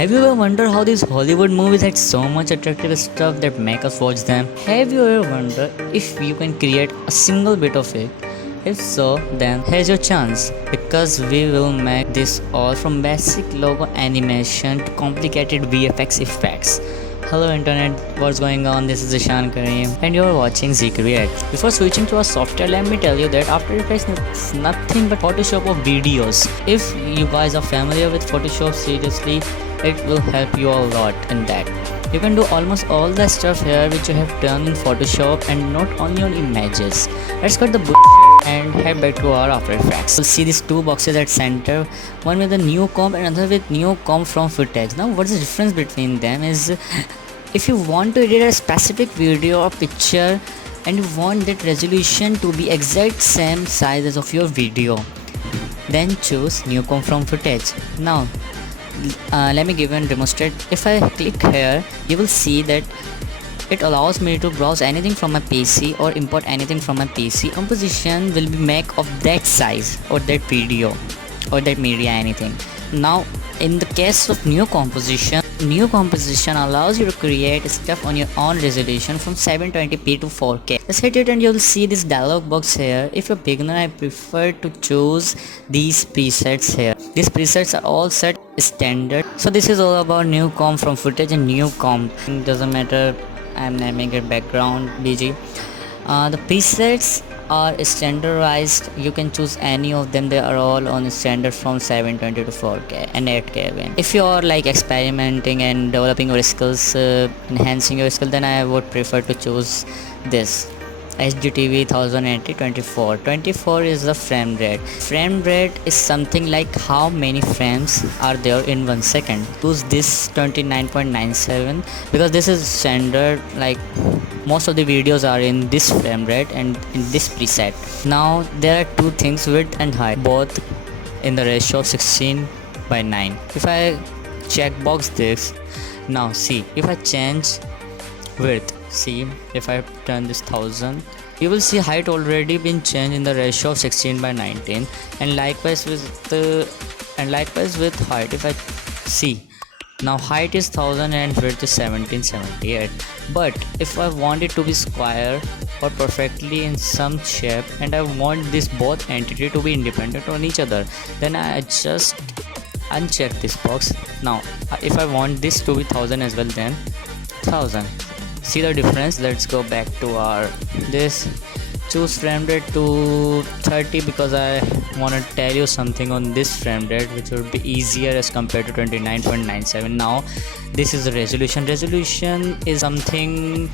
Have you ever wondered how these Hollywood movies had so much attractive stuff that make us watch them? Have you ever wondered if you can create a single bit of it? If so, then here's your chance, because we will make this all from basic logo animation to complicated VFX effects. Hello internet, what's going on? This is Ishan Kareem and you're watching ZCreate. Before switching to our software, let me tell you that After Effects is nothing but Photoshop of videos. If you guys are familiar with Photoshop, seriously, it will help you a lot in that. You can do almost all the stuff here which you have done in Photoshop, and not only on images. Let's cut the and head back to our After Effects. You'll see these two boxes at center, one with a new comp and another with new comp from footage. Now what's the difference between them is, if you want to edit a specific video or picture and you want that resolution to be exact same size as of your video, then choose new comp from footage. Now let me give you and demonstrate. If I click here, you will see that it allows me to browse anything from my PC or import anything from my PC. Composition will be make of that size or that video or that media, anything. Now in the case of new composition allows you to create stuff on your own resolution from 720p to 4K. Just hit it and you'll see this dialog box here. If you're a beginner, I prefer to choose these presets here. These presets are all set standard. So this is all about new comp from footage and new comp. It doesn't matter, I'm naming it background BG. The presets are standardized. You can choose any of them. They are all on standard from 720 to 4K and 8K even. If you are like experimenting and developing your skills, enhancing your skill, then I would prefer to choose this HDTV 1080 24. 24 is the frame rate. Frame rate is something like how many frames are there in 1 second. Choose this 29.97 because this is standard, like most of the videos are in this frame rate and in this preset. Now there are two things, width and height, both in the ratio of 16:9. If I checkbox this, now see, if I change width, see, if I turn this 1000, you will see height already been changed in the ratio of 16:19, and likewise with height. If I see, now height is 1000 and width is 1778. But if I want it to be square or perfectly in some shape, and I want this both entity to be independent on each other, then I just uncheck this box. Now if I want this to be 1000 as well, then 1000. See the difference? Let's go back to our this. Choose frame rate to 30 because I want to tell you something on this frame rate which would be easier as compared to 29.97. Now this is the resolution. Resolution is something,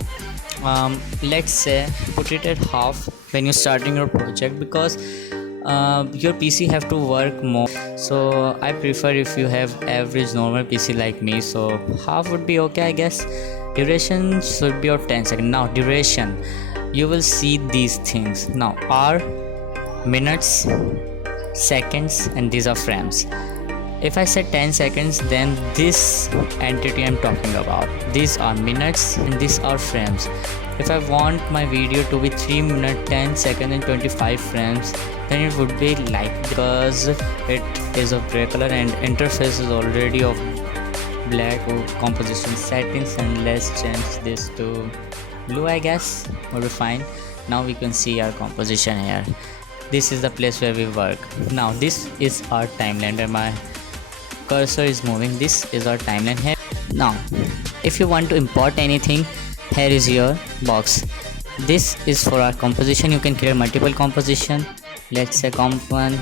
let's say put it at half when you're starting your project, because your PC have to work more. So I prefer if you have average normal PC like me, so half would be okay, I guess. Duration should be of 10 seconds. Now duration, you will see these things. Now are minutes, seconds, and these are frames. If I said 10 seconds, then this entity I'm talking about, these are minutes and these are frames. If I want my video to be 3 minutes 10 seconds and 25 frames, then it would be like, because it is of gray color and interface is already of black. Or composition settings, and let's change this to blue, I guess will be fine. Now we can see our composition here. This is the place where we work. Now this is our timeline where my cursor is moving. This is our timeline here. Now if you want to import anything, here is your box. This is for our composition. You can create multiple composition. Let's say comp 1,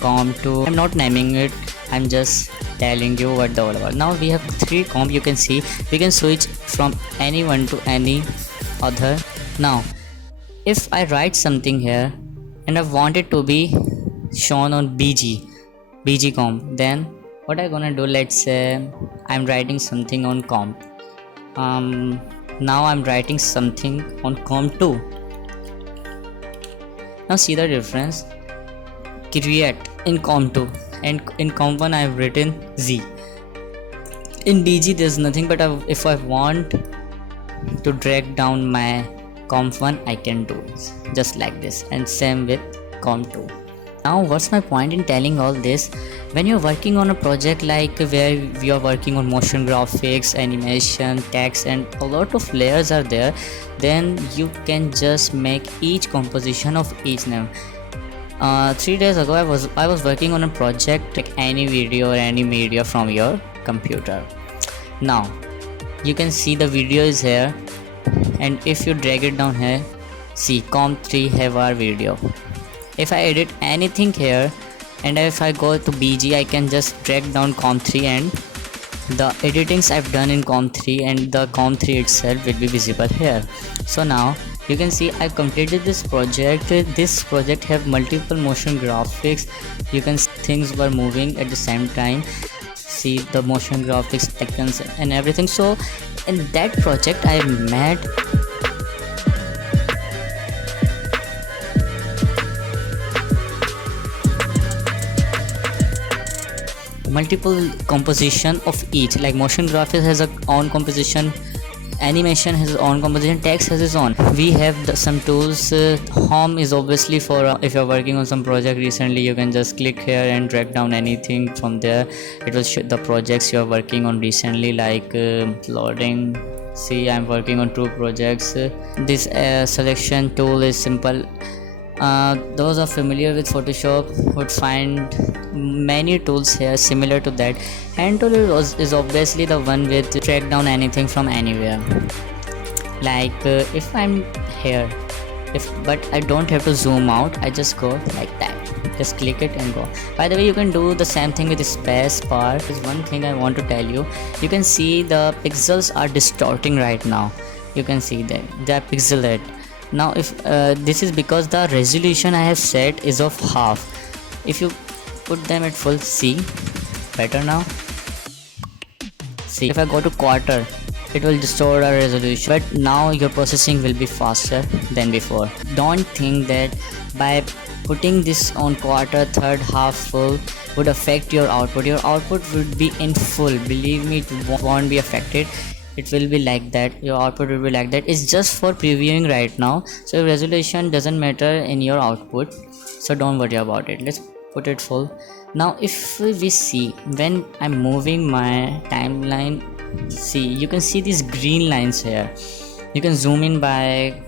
comp 2. I'm not naming it, I'm just telling you what the all about. Now we have 3 comp. You can see we can switch from any one to any other. Now if I write something here and I want it to be shown on BG comp, then what I'm gonna do, let's say I'm writing something on comp. Now I'm writing something on comp 2. Now see the difference. Create in comp 2 and in comp 1 I've written Z. In BG there's nothing, but if I want to drag down my comp 1, I can do just like this, and same with comp 2. Now, what's my point in telling all this? When you're working on a project like where we are working on motion graphics, animation, text, and a lot of layers are there, then you can just make each composition of each name. 3 days ago, I was working on a project like any video or any media from your computer. Now, you can see the video is here, and if you drag it down here, see com3 have our video. If I edit anything here, and if I go to BG, I can just drag down com3 and the editings I've done in com3 and the com3 itself will be visible here. So now you can see I've completed this project. This project have multiple motion graphics. You can see things were moving at the same time. See the motion graphics icons and everything. So in that project I made multiple composition of each, like motion graphics has a own composition, animation has its own composition, text has its own. We have some tools. Home is obviously for if you're working on some project recently, you can just click here and drag down anything from there. It will show the projects you're working on recently, like loading. See, I'm working on 2 projects. This selection tool is simple. Those are familiar with Photoshop would find many tools here similar to that. Hand tool is obviously the one with track down anything from anywhere. Like if I'm here, but I don't have to zoom out, I just go like that. Just click it and go. By the way, you can do the same thing with the space bar. There's one thing I want to tell you. You can see the pixels are distorting right now. You can see that they are pixelated. Now if this is because the resolution I have set is of half. If you put them at full, see better now. See, if I go to quarter, it will distort our resolution, but now your processing will be faster than before. Don't think that by putting this on quarter, third, half, full would affect your output. Your output would be in full. Believe me, it won't be affected. It will be like that. Your output will be like that. It's just for previewing right now, so resolution doesn't matter in your output, so don't worry about it. Let's put it full. Now if we see when I'm moving my timeline, see, you can see these green lines here. You can zoom in by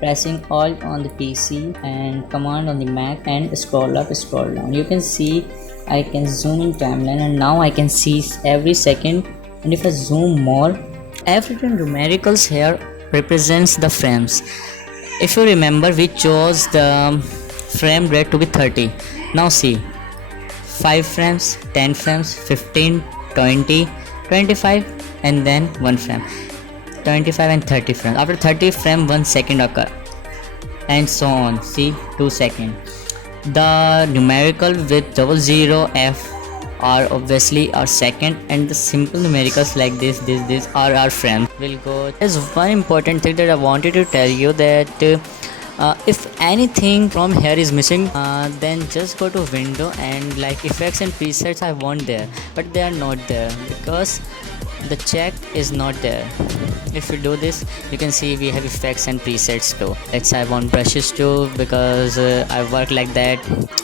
pressing Alt on the PC and Command on the Mac and scroll up, scroll down. You can see I can zoom in timeline, and now I can see every second. And if I zoom more, everything numericals here represents the frames. If you remember, we chose the frame rate to be 30. Now see, 5 frames, 10 frames, 15, 20, 25, and then 1 frame, 25 and 30 frames. After 30 frame, 1 second occur, and so on. See, 2 seconds. The numerical with 00F are obviously our second, and the simple numericals like this are our frames. We'll go. There's one important thing that I wanted to tell you, that if anything from here is missing, then just go to window and like effects and presets. I want there, but they are not there because the check is not there. If you do this, you can see we have effects and presets too. Let's I want brushes too, because I work like that.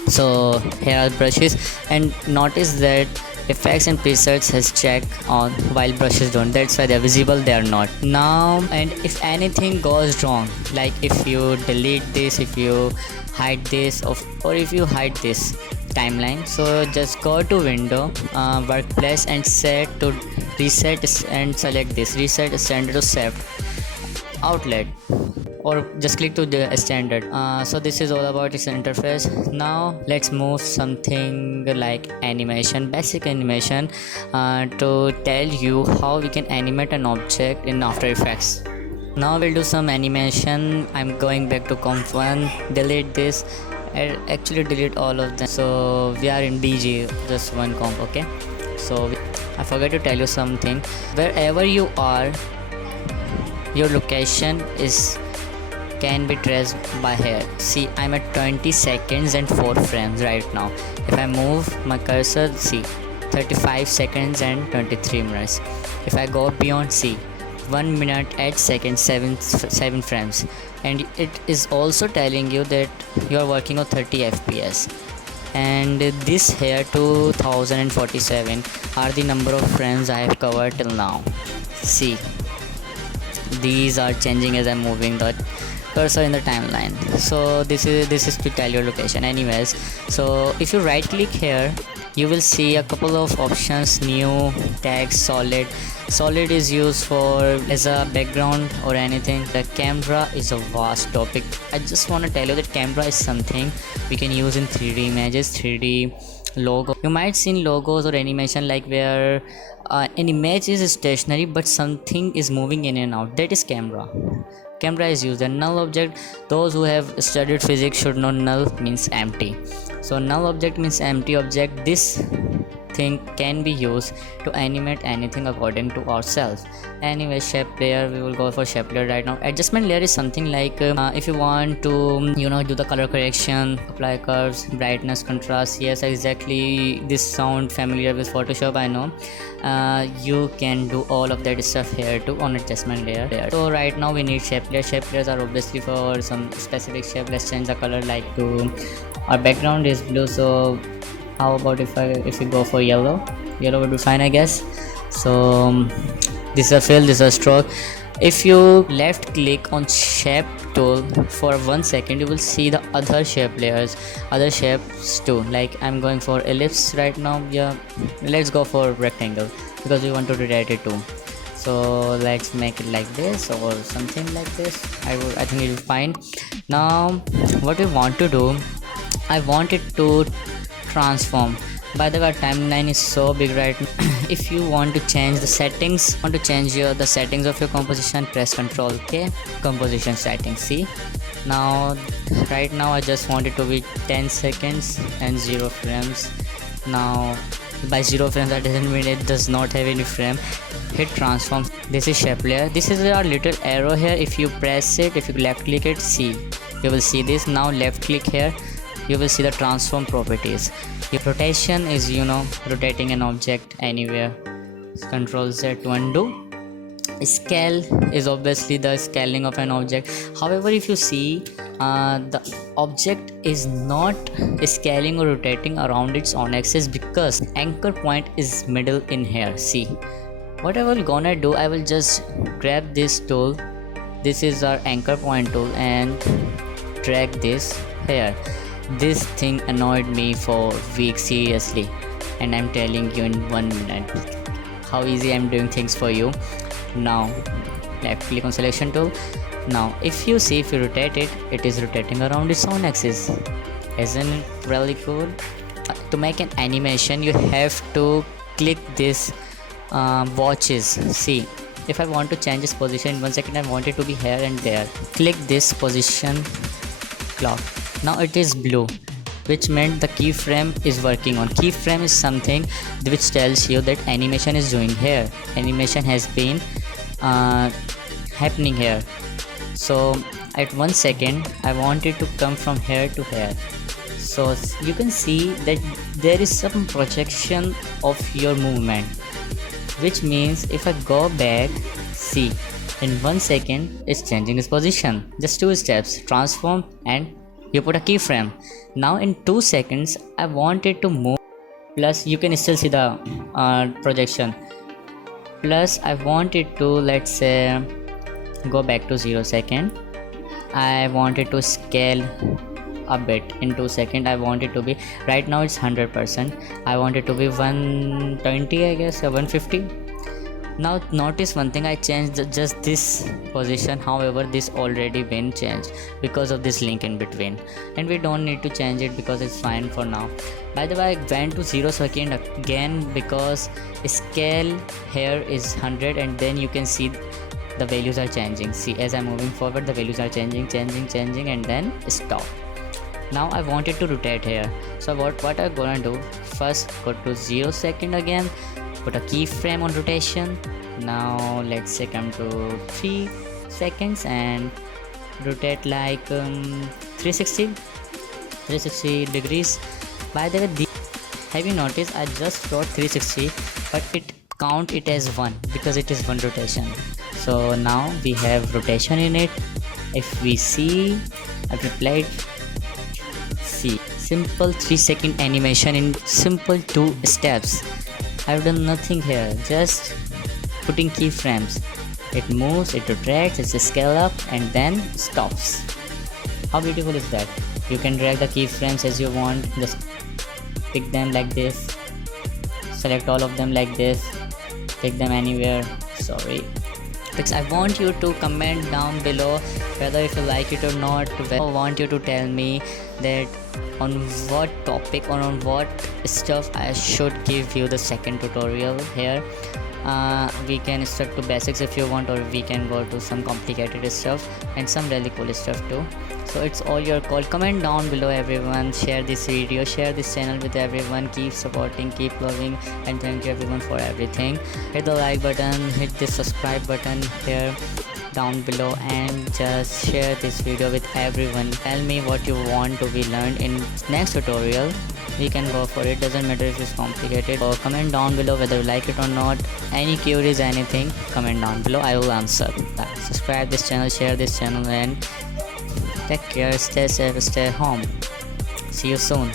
So here are brushes, and notice that effects and presets has check on while brushes don't. That's why they're visible, they are not now. And if anything goes wrong, like if you delete this, if you hide this, or if you hide this timeline, so just go to window, workplace, and set to reset and select this reset standard to set outlet, or just click to the standard. So this is all about its interface. Now let's move something like animation, basic animation, to tell you how we can animate an object in After Effects. Now we'll do some animation. I'm going back to comp1, delete this, and actually delete all of them. So we are in BG, just one comp. Okay, so I forgot to tell you something. Wherever you are, your location can be traced by here. See, I'm at 20 seconds and 4 frames right now. If I move my cursor, see, 35 seconds and 23 minutes. If I go beyond, see, 1 minute 8 seconds 7 frames, and it is also telling you that you are working on 30 fps. And this here 2047 are the number of frames I have covered till now. See, these are changing as I'm moving the cursor in the timeline. So this is to tell your location. Anyways, so if you right click here, you will see a couple of options: new, text, solid is used for as a background or anything. The camera is a vast topic. I just want to tell you that camera is something we can use in 3D images, 3D logo. You might seen logos or animation like where an image is stationary but something is moving in and out. That is camera is used. And null object, those who have studied physics should know null means empty. So null object means empty object. This thing can be used to animate anything according to ourselves. Anyway, shape layer, we will go for shape layer right now. Adjustment layer is something like if you want to do the color correction, apply curves, brightness, contrast. Yes, exactly, this sound familiar with Photoshop, I know. You can do all of that stuff here too on adjustment layer. So right now we need shape layer. Shape layers are obviously for some specific shape. Let's change the color like to, our background is blue, so how about if we go for yellow would be fine, I guess. So this is a fill, this is a stroke. If you left click on shape tool for 1 second, you will see the other shape layers, other shapes too. Like I'm going for ellipse right now. Yeah, let's go for rectangle because we want to rotate it too. So let's make it like this or something like this. I think it will be fine. Now what we want to do, I want it to transform. By the way, our timeline is so big right now. If you want to change the settings, the settings of your composition, press Ctrl K, composition settings. See, now right now I just want it to be 10 seconds and 0 frames. Now by 0 frames, that doesn't mean it does not have any frame. Hit transform. This is shape layer. This is our little arrow here. If you press it, if you left click it, see, you will see this. Now left click here, you will see the transform properties. Your rotation is rotating an object anywhere. Ctrl Z to undo. Scale is obviously the scaling of an object. However, if you see, the object is not scaling or rotating around its own axis because anchor point is middle in here. See, what I will gonna do, I will just grab this tool. This is our anchor point tool and drag this here. This thing annoyed me for weeks, seriously, and I'm telling you in 1 minute how easy I'm doing things for you. Now left click on selection tool. Now if you see, if you rotate it, it is rotating around its own axis. Isn't it really cool? To make an animation, you have to click this watches. See, if I want to change its position in 1 second, I want it to be here and there. Click this position clock. Now it is blue, which meant the keyframe is working on. Keyframe is something which tells you that animation is doing here. Animation has been happening here. So at 1 second, I want it to come from here to here. So you can see that there is some projection of your movement, which means if I go back, see, in 1 second it's changing its position. Just 2 steps, transform, and you put a keyframe. Now in 2 seconds I want it to move, plus you can still see the projection, plus I want it to, let's say, go back to 0 second. I want it to scale a bit. In 2 seconds I want it to be, right now it's 100%, I want it to be 120, I guess, or 150. Now notice one thing, I changed just this position. However, this already been changed because of this link in between, and we don't need to change it because it's fine for now. By the way, I went to 0 second again because scale here is 100, and then you can see the values are changing. See, as I'm moving forward, the values are changing, and then stop. Now I want it to rotate here. So what I'm gonna do, first go to 0 second again, put a keyframe on rotation. Now let's say come to 3 seconds and rotate like 360 degrees. By the way, have you noticed I just wrote 360, but it count it as 1 because it is 1 rotation. So now we have rotation in it. If we see, I've replied, simple 3-second animation in simple 2 steps. I've done nothing here, just putting keyframes. It moves, it rotates, it's a scale up and then stops. How beautiful is that? You can drag the keyframes as you want, just pick them like this, select all of them like this, pick them anywhere. Sorry. Because I want you to comment down below whether if you like it or not. I want you to tell me that on what topic or on what stuff I should give you the second tutorial here. We can start to basics if you want, or we can go to some complicated stuff and some really cool stuff too. So it's all your call. Comment down below everyone, share this video, share this channel with everyone, keep supporting, keep loving, and thank you everyone for everything. Hit the like button, hit the subscribe button here down below, and just share this video with everyone. Tell me what you want to be learned in next tutorial. We can go for it, doesn't matter if it's complicated. Or comment down below whether you like it or not. Any queries, anything, comment down below, I will answer. Subscribe this channel, share this channel, and take care, stay safe, stay home. See you soon.